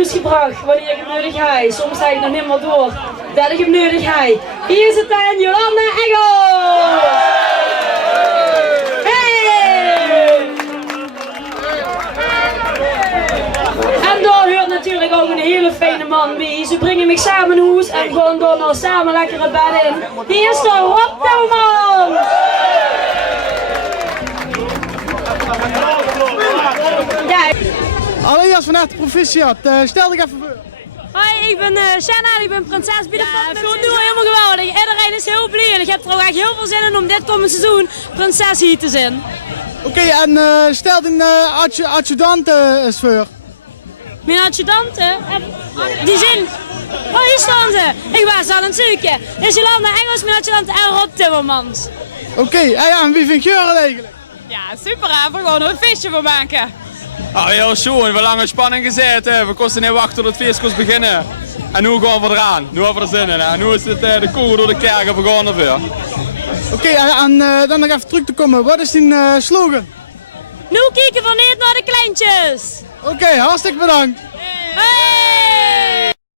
nieuws gebracht wanneer ik het nodig heb. Soms zeg ik nog niet meer door dat ik het nodig heb. Hier is het aan Jolanda Engels! Hey! En daar hoort natuurlijk ook een hele fijne man bij. Ze brengen me samen in huis en gaan dan nog samen lekker het bed in. Hier is de Rob Telman! Ja. Allereerst van harte proficiat. Stel dich even voor. Hoi, ik ben Shanna, ik ben prinses bij de pop. Ik vind het nu helemaal geweldig. Iedereen is heel blij en ik heb er ook echt heel veel zin in om dit komend seizoen prinses hier te zijn. Oké, en stel een adjudant eens voor. Mijn adjudanten, die zijn... Oh, hier staan ze. Ik was aan het zoeken. Is Jolanda Engels, mijn adjudant en Rob Timmermans. Oké, en wie vind je het eigenlijk? Ja, super hè, we gaan er een feestje van maken. Ah, heel schoon, we lang in spanning gezeten. We konden niet wachten tot het feest kon beginnen. En nu gaan we eraan, nu hebben we er zin in. En nu is het de koer door de kerk en we gaan er weer. Oké, en dan nog even terug te komen. Wat is die slogan? Nu kijken we niet naar de kleintjes. Oké, hartstikke bedankt. Hey!